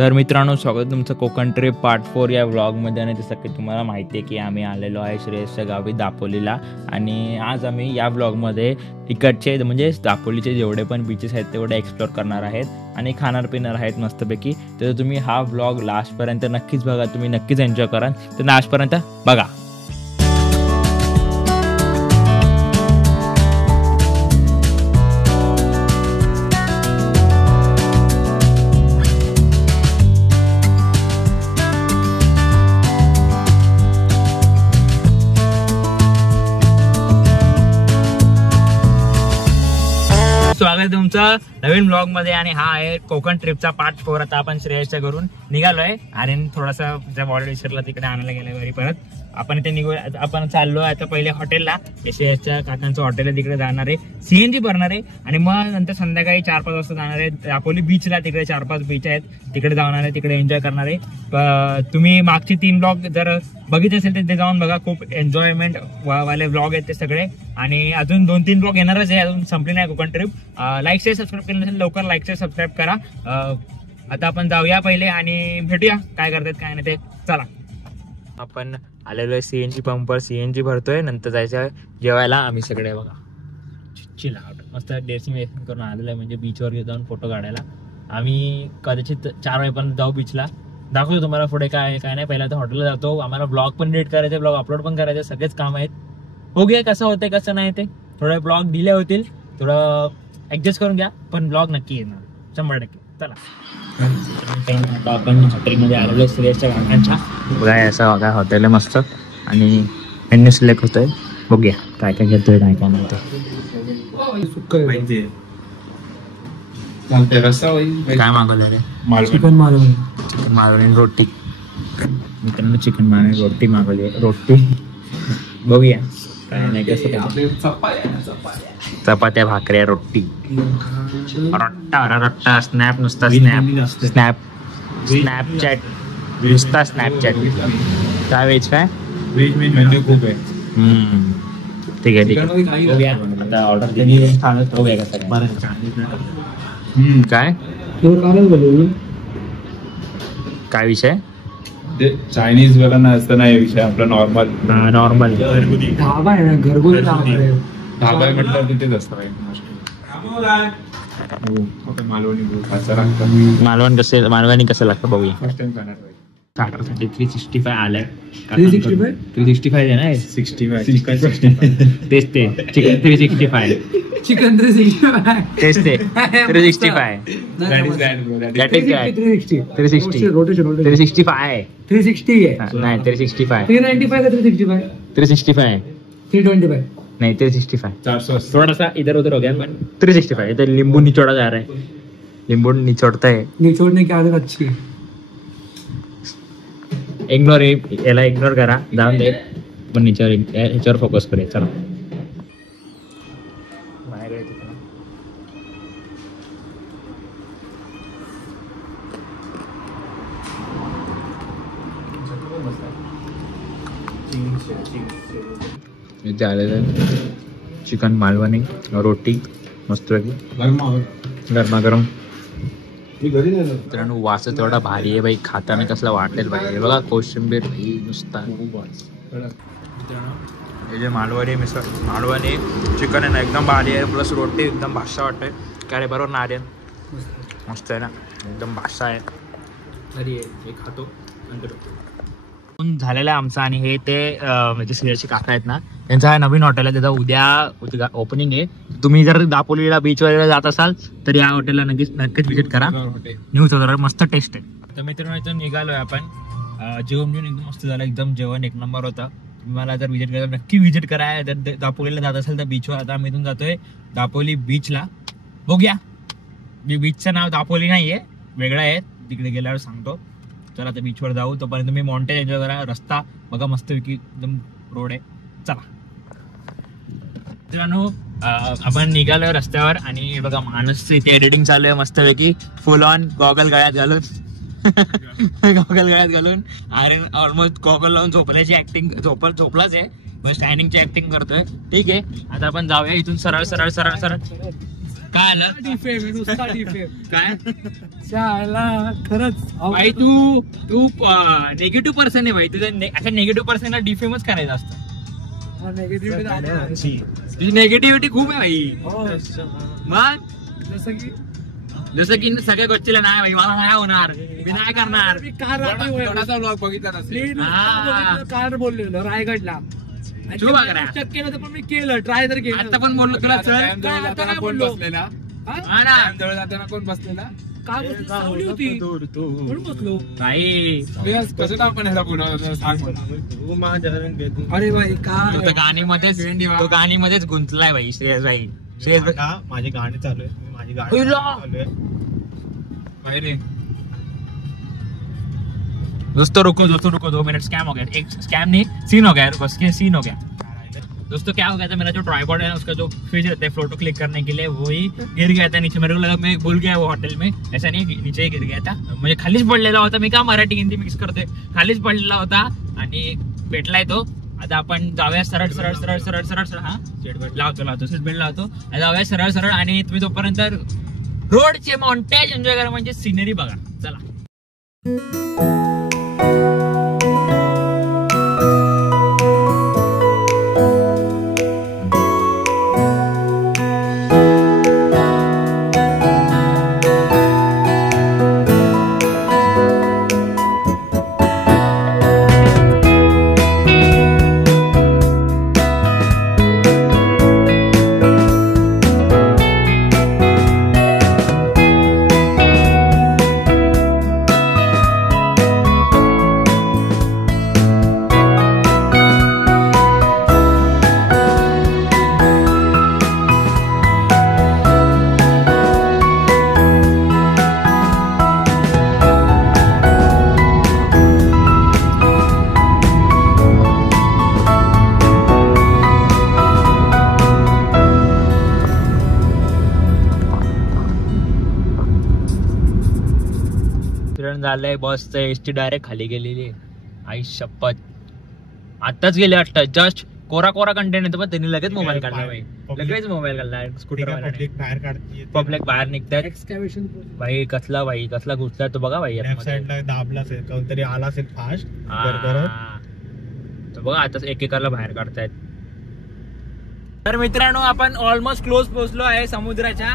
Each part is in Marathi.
तर मित्रांनो, स्वागत तुमचं कोकण ट्रिप पार्ट 4 या व्लॉगमध्ये. आणि जसं की तुम्हाला माहिती आहे की आम्ही आलेलो आहे श्रेयसच्या गावी दापोलीला. आणि आज आम्ही या व्लॉगमध्ये इकडचे म्हणजे दापोलीचे जेवढे पण बीचेस आहेत तेवढे एक्सप्लोअर करणार आहेत आणि खाणार पिणार आहेत मस्तपैकी. तर तुम्ही हा व्लॉग लास्टपर्यंत नक्कीच बघा, तुम्ही नक्कीच एन्जॉय कराल. तर लास्टपर्यंत बघा. स्वागत तुमचं नवीन ब्लॉग मध्ये. आणि हा आहे कोकण ट्रिपचा पार्ट 4. आता आपण श्रेयसच्या घरून निघालोय. आर्यन थोडासा ज्या बॉर्डर तिकडे आणायला गेला घरी. परत आपण इथे निघू. आपण चाललो आता पहिले हॉटेलला. श्रेयसच्या काकांचं हॉटेल आहे, तिकडे जाणार आहे, सीएनजी भरणार आहे. आणि मग नंतर संध्याकाळी 4-5 वाजता जाणार आहे दापोली बीचला. तिकडे 4-5 बीच आहेत, तिकडे जाणार आहे, तिकडे एन्जॉय करणार आहे. तुम्ही मागची 3 ब्लॉग जर बघितले असेल तर ते जाऊन बघा. खूप एन्जॉयमेंट वाले ब्लॉग आहेत ते सगळे. आणि अजून 2-3 ब्लॉग येणारच आहे, अजून संपली नाही Konkan trip. Like share subscribe केलं नसेल लवकर लाईक शेअर सबस्क्राईब करा. आता आपण जाऊया पहिले आणि भेटूया काय करतात काय नाही ते. चला, आपण आलेलो आहे सीएनजी पंपवर, सीएनजी भरतोय. नंतर जायचं जेवायला. आम्ही सगळे बघा चिल मस्त डेस्टिनेशन करून आलेलो आहे, म्हणजे बीचवर जाऊन फोटो काढायला. आम्ही कदाचित 4 वाजेपर्यंत जाऊ बीचला. दाखवतो तुम्हाला पुढे काय काय नाही. पहिला तर हॉटेलला जातो. आम्हाला ब्लॉग पण एडिट करायचे, ब्लॉग अपलोड पण करायचे, सगळेच काम आहेत. बघूया कसं होतंय कसं नाही ते. थोडे ब्लॉग डिले होतील, थोडं ऍडजस्ट करून घ्या, पण ब्लॉग नक्की येणार 100%. चला, आता आपण हॉटेलमध्ये आलेलो श्रेयसच्या काकांच्या. बघा असं बघा हॉटेल आहे मस्त. आणि मेन्यू सिलेक्ट होतोय. बघूया काय काय घेतोय काय काय नाही. काय मागवलं रे? चिकन मालवणी रोटी. मित्रांनो चिकन मालवणी रोटी मागवली आहे. रोटी बघूया काय नाही कसं. चपात्या भाकऱ्या रोटी रट्टा स्नॅप नुसता स्नॅपचॅट नुसता स्नॅपचॅट. काय व्हेज काय व्हेज मेन्यू खूप आहे. ठीक आहे ठीक आहे. बघूया आता ऑर्डर बघूया काय काय विषय. चायनीज वाला ना असतं ना विषय आपला नॉर्मल ढाबा आहे ना, घरगुती ढाबा म्हटलं तिथेच असतं. मालवणी कसं लागतं बघूया. फर्स्ट टाइम खाणार स्टार्टरसाठी 365 आलंय. 365 आहे ना 65 तेच ते चिकन 365 चिकन 365 तेच ते 365 That is that, bro. 360 rotation 365 360 आहे. नाही 365 395 का 365 365 325 नहीं 365 480. थोड़ा सा इधर उधर हो गया, पर 365 इधर नींबू निचोड़ा जा रहा है. नींबू निचोड़ता है. निचोड़ने की आदत अच्छी है. इग्नोर याला इग्नोर करा, जाऊन दे. पण ह्याच्यावर फोकस करूया. चला इथे आलेलं चिकन मालवणी रोटी मस्तपैकी गरमागरम. मित्रांनो वास तेवढा भारी आहे बाई, खाताना कसला वाटेल बाई. बघा कोशिंबीर नुसता. मित्रांनो हे जे मालवणी मिसळ मालवणी चिकन आहे ना एकदम भारी आहे. प्लस रोटी एकदम भाषा वाटतंय. काय रे बरोबर ना आर्यन? मस्त आहे ना, एकदम भाषा आहे. भारी आहे. हे खातो नंतर झालेला आहे आमचा. आणि हे ते म्हणजे श्रेयसचे काका आहेत ना, त्यांचा हा नवीन हॉटेल आहे. त्याचा उद्या ओपनिंग आहे. तुम्ही जर दापोलीला बीच वगैरे जात असाल तर या हॉटेलला नक्कीच विजिट करा. न्यूज वगैरे मस्त टेस्ट आहे. तर मित्रांनो इथून निघालोय आपण. जेवण एकदम मस्त झालं, एकदम जेवण एक नंबर होतं. तुम्हाला जर विजिट करायला नक्की विजिट करा. जर दापोलीला जात असेल तर बीचवर. आता आम्ही इथून जातोय दापोली बीचला. बघूया, बीचचं नाव दापोली नाहीये, वेगळं आहे. तिकडे गेल्यावर सांगतो. चला आता बीचवर जाऊ. तोपर्यंत तुम्ही माउंटेन एन्जॉय करा. रस्ता बघा मस्तपैकी एकदम रोड आहे. चला मित्रांनो आपण निघालोय रस्त्यावर. आणि बघा माणूस इथे एडिटिंग चालू आहे मस्तपैकी. फुल ऑन गॉगल गळ्यात घालून अरे ऑलमोस्ट गॉगल लावून झोपण्याची ऍक्टिंग. झोपलाच आहे, स्टँडिंगची ऍक्टिंग करतोय. ठीक आहे आता आपण जाऊया इथून सरळ सरळ सरळ सरळ काय आलं डिफेम नुसता डिफेम काय शाळेला खरंच भाई तू निगेटिव्ह पर्सन आहे भाई तुझ्या अशा निगेटिव्ह पर्सनला डिफेमच करायचं असतं तुझी नेगेटिव्हिटी खूप आहे भाई मग जसं की सगळ्या गोष्टीला नाही भाई मला नाही होणार मी नाही करणार कार बोललेलो रायगडला शक्य नव्हतं पण मी केलं ट्राय तर केलं आता पण बोललो तुला चल कोण बसलेला हा ना जवळ जाताना कोण बसलेला काय सावली होती म्हणून बसलो नाही कसं आपण ह्याला बोलवलं सांग मला अरे भाई काय तो गाणीमध्येच गुंतलाय भाई श्रेयस भाई माझी गाणी चालू आहे माझी गाणी होईल. चालू आहे बाहेर दोस्तों रुको 2 मिनट स्कैम हो गया एक स्कैम नहीं सीन हो गया रुको सीन हो गया दोस्तों क्या हो गया था मेरा जो ट्राइपॉड है ना उसका जो फ्रिज रहता है फोटो क्लिक करने के लिए वही गिर गया था नीचे मेरे को लगा मैं भूल गया वो हॉटेल में ऐसा नहीं नीचे गिर गया था म्हणजे खालीच पडलेला होता मी का मराठी हिंदी मिक्स करते खालीच पडलेला होता आणि भेटलाय तो आता आपण जाऊया सरळ हा सीट बेल्ट लावतो सीट बेल्ट लावतो जाऊया सरळ आणि तुम्ही तोपर्यंत रोडचे माउंटेज एन्जॉय करा म्हणजे सिनरी बघा चला झालंय बसचं एसटी डायरेक्ट खाली गेलेली आई शपथ आताच गेले वाटतं जस्ट कोरा कंटेंट येतो पण त्यांनी लगेच मोबाईल काढला भाई लगेच मोबाईल काढला स्कूटर पब्लिक बाहेर निघतात एक्सकॅव्हेशन भाई कसला घुसला तो बघा भाई साईडला दाबला असेल कोणतरी आला असेल फास्ट तो बघा आता एकेकाला बाहेर काढतायत तर मित्रांनो आपण ऑलमोस्ट क्लोज पोहोचलो आहे समुद्राच्या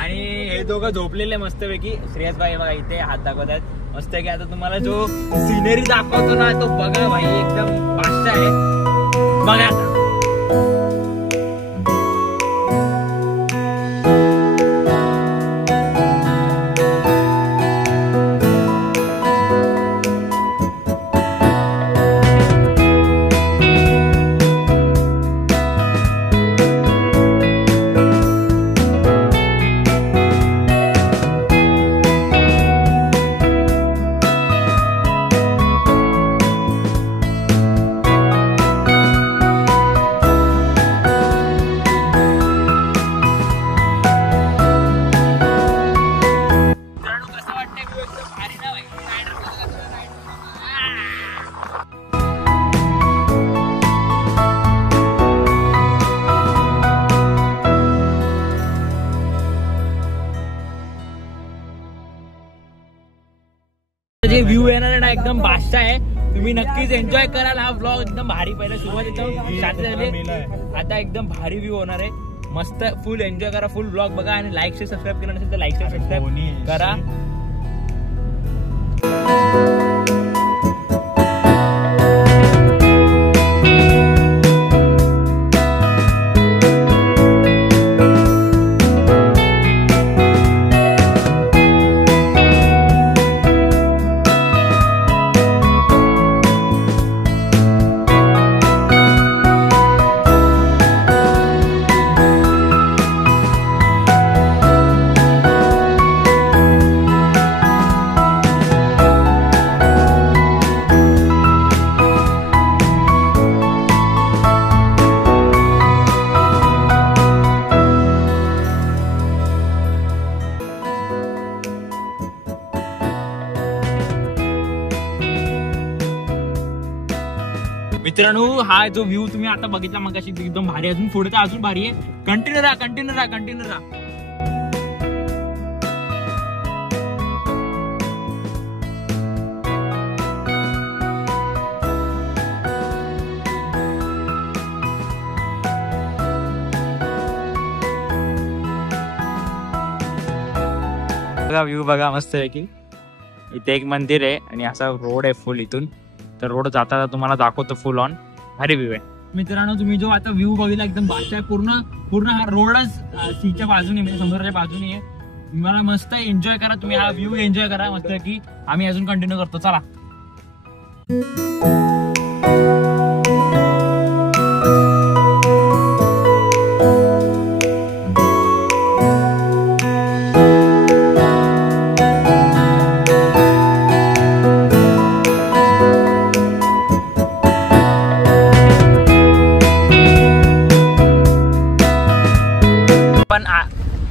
आणि हे दोघं झोपलेले मस्तपैकी श्रेयस भाई बघा इथे हात दाखवतात मस्त की आता तुम्हाला जो सिनरी दाखवतो ना तो बघा भाई एकदम बादशाह आहे बघा आता जे व्ह्यू येणार ना एकदम बादशाह आहे तुम्ही नक्कीच एन्जॉय कराल हा व्लॉग एकदम भारी पहिला सुरुवात एकदम शांत झाली आता एकदम भारी व्ह्यू होणार आहे मस्त फुल एन्जॉय करा फुल व्लॉग बघा आणि लाईक शेअर सबस्क्राईब केलं नसेल तर लाईक शेअर सबस्क्राईब करा मित्रांनो हा जो व्ह्यू तुम्ही आता बघितला मगाशी एकदम भारी अजून पुढे तर अजून भारी आहे कंटिन्यू राहा बघा व्ह्यू बघा मस्त आहे की इथे एक मंदिर आहे आणि असा रोड आहे फुल इथून. तर रोड जाता तुम्हाला दाखवतो फुल ऑन भारी व्ह्यू आहे. मित्रांनो तुम्ही जो आता व्ह्यू बघितला एकदम बादशाह पूर्ण हा रोडच सीच्या बाजूने म्हणजे समुद्राच्या बाजूने आहे. तुम्हाला मस्त एन्जॉय करा तुम्ही हा व्ह्यू एन्जॉय करा मस्त की आम्ही अजून कंटिन्यू करतो चला.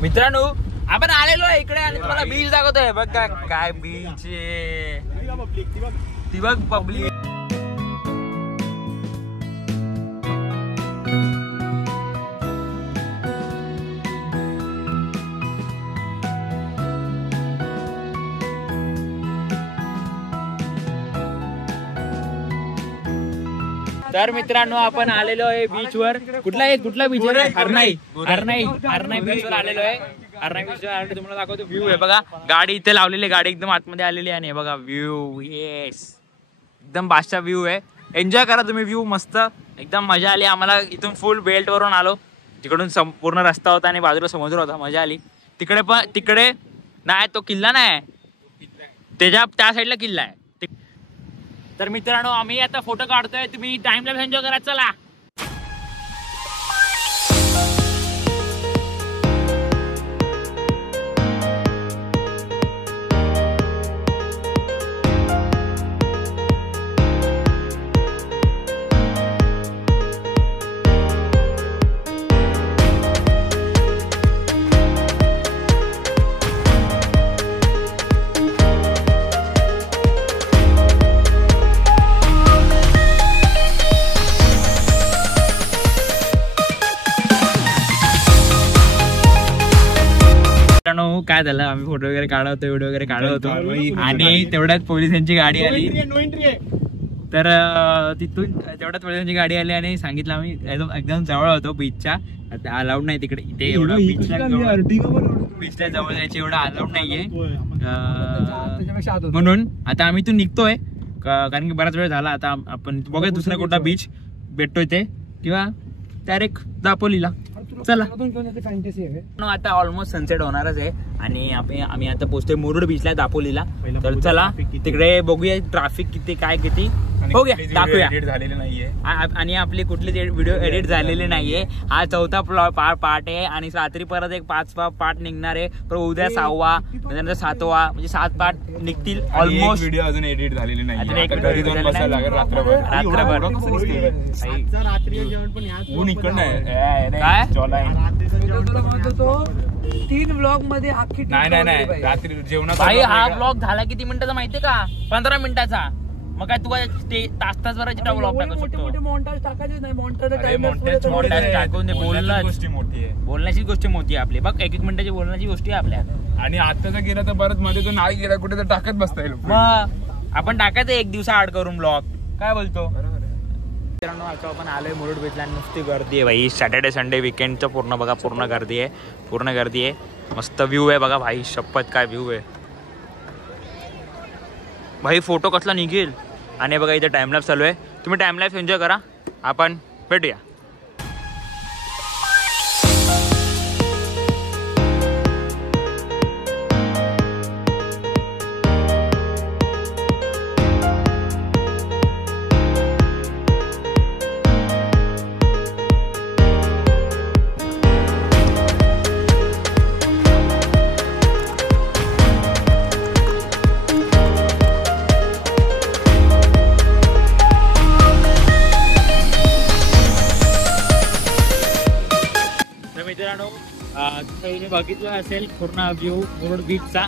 मित्रांनो आपण आलेलो आहे इकडे आणि तुम्हाला बीच दाखवतोय बघा काय बीच आहे ती बघ पब्लिक. तर मित्रांनो आपण आलेलो आहे बीच वर. कुठला बीच आहे? हरनाई बीच वर आलेलो आहे. हरनाई बीच वर आलेलो तुम्हाला दाखवतो व्ह्यू आहे बघा. गाडी इथे लावलेली गाडी एकदम आतमध्ये आलेली आहे आणि बघा व्ह्यू येस एकदम बादशाह व्ह्यू आहे. एन्जॉय करा तुम्ही व्ह्यू मस्त एकदम मजा आली आम्हाला. इथून फुल बेल्ट वरून आलो तिकडून पूर्ण रस्ता होता आणि बाजूला समुद्र होता मजा आली. तिकडे नाही तो किल्ला नाही त्या साईडला किल्ला आहे. तर मित्रांनो आम्ही आता फोटो काढतोय तुम्ही टाइम लॅप्स एन्जॉय करा चला. काय झालं आम्ही फोटो वगैरे काढत होतो व्हिडिओ वगैरे काढत होतो आणि तेवढ्यात पोलिसांची गाडी आली. तर तिथून तेवढ्यात पोलिसांची गाडी आली आणि सांगितलं आम्ही एकदम जवळ होतो बीचच्या. अलाउड नाही तिकडे इथे एवढा बीचला जवळ जायचे एवढा अलाउड नाहीये म्हणून आता आम्ही इथून निघतोय कारण की बराच वेळ झाला. आता आपण बघूया दुसरा कुठला बीच भेटतोय ते किंवा डायरेक्ट दापोलीला चला. आता ऑलमोस्ट सनसेट होणारच आहे आणि आम्ही आता पोहोचतोय मुरुड बीचला दापोलीला. तर चला तिकडे बघूया ट्रॅफिक किती बघूया दाखवूया. आणि आपले कुठलेच व्हिडिओ एडिट झालेले नाहीये. हा 4था पार्ट आहे आणि रात्री परत एक 5वा पार्ट निघणार आहे. पण उद्या 6वा त्यानंतर 7वा म्हणजे 7 पार्ट निघतील. ऑलमोस्ट व्हिडिओ अजून एडिट झालेली नाही. रात्रभर 3 व्लॉग मध्ये नाही रात्री जेवणात भाई हा ब्लॉग झाला किती मिनिटाचा माहितीये का? 15 मिनिटाचा. मग काय तू काय तास व्लॉग टाकू शकतो. मॉन्टाज टाकायचे नाही. मॉन्टाज टाकून बोलण्याची गोष्ट मोठी आहे आपली. बघ 1-1 मिनिटाची बोलण्याची गोष्टी आहे आपल्या. आणि आताचा गेला तर परत मध्ये तो नाही गेला कुठे तर टाकत बसता येईल. मग आपण टाकायचं 1 दिवसा आड करून ब्लॉग. काय बोलतो मित्रांनो? आता आपण आलोय मुरुड बीचला. नुसती गर्दी आहे भाई. सॅटर्डे संडे विकेंडचं पूर्ण गर्दी आहे. मस्त व्ह्यू आहे बघा भाई. शपथ काय व्ह्यू आहे भाई. फोटो कसला निघेल. आणि बघा इथे टाइमलॅप्स चालू आहे. तुम्ही टाइमलॅप्स एन्जॉय करा. आपण भेटूया. बघितलं असेल पूर्ण व्ह्यू मुरुड बीचचा.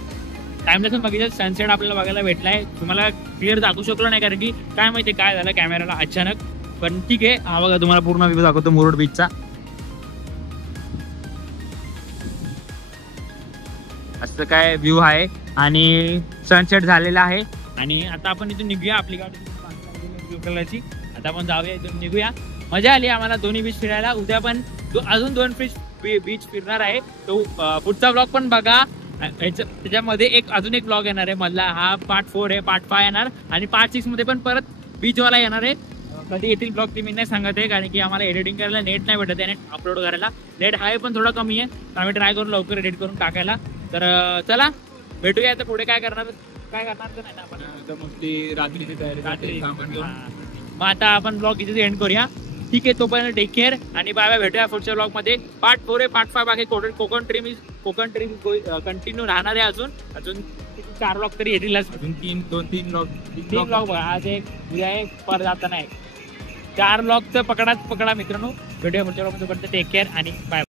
टाइमलॅप्स बघितलं. सनसेट आपल्याला बघायला भेटलाय. तुम्हाला क्लिअर दाखवू शकलो नाही कारण की काय माहिती काय झालं कॅमेराला अचानक. पण ठीक आहे. हा बघा तुम्हाला पूर्ण व्ह्यू दाखवतो मुरुड बीचचा. असं काय व्ह्यू आहे आणि सनसेट झालेला आहे. आणि आता आपण इथून निघूया. आपली गाडी ब्लू कलरची. आता आपण जाऊया इथून निघूया. मजा आली आम्हाला दोन्ही बीच फिरायला. उद्या पण अजून 2 बीच फिरणार आहे. तो पुढचा ब्लॉग पण बघा. त्याच्यामध्ये अजून एक ब्लॉग येणार आहे मधला. हा पार्ट 4 आहे, पार्ट 5 येणार आणि पार्ट 6 मध्ये पण परत बीचवाला येणार आहे. कधी येतील ब्लॉग ते मी नाही सांगत आहे, कारण की आम्हाला एडिटिंग करायला नेट नाही भेटत आहे, नेट अपलोड करायला नेट आहे पण थोडा कमी आहे. तर आम्ही ट्राय करून लवकर एडिट करून टाकायला. तर चला भेटूया. आता पुढे काय करणार तर नाही ना आपण रात्रीची तयारी मग आता आपण ब्लॉग इथे एंड करूया. ठीक आहे, तोपर्यंत टेक केअर आणि बाय बाय. भेटूया पुढच्या ब्लॉग मध्ये. पार्ट 4 आहे, पार्ट 5 बाकी कोकण ट्रिप कंटिन्यू राहणार आहे. अजून 4 ब्लॉग तरी येतीलच. अजून 2-3 ब्लॉग बघा. आज एक उद्या एक पर जाता नाही. 4 ब्लॉग तर पकडा मित्रांनो. भेटूया पुढच्या ब्लॉग मध्ये. टेक केअर आणि बाय.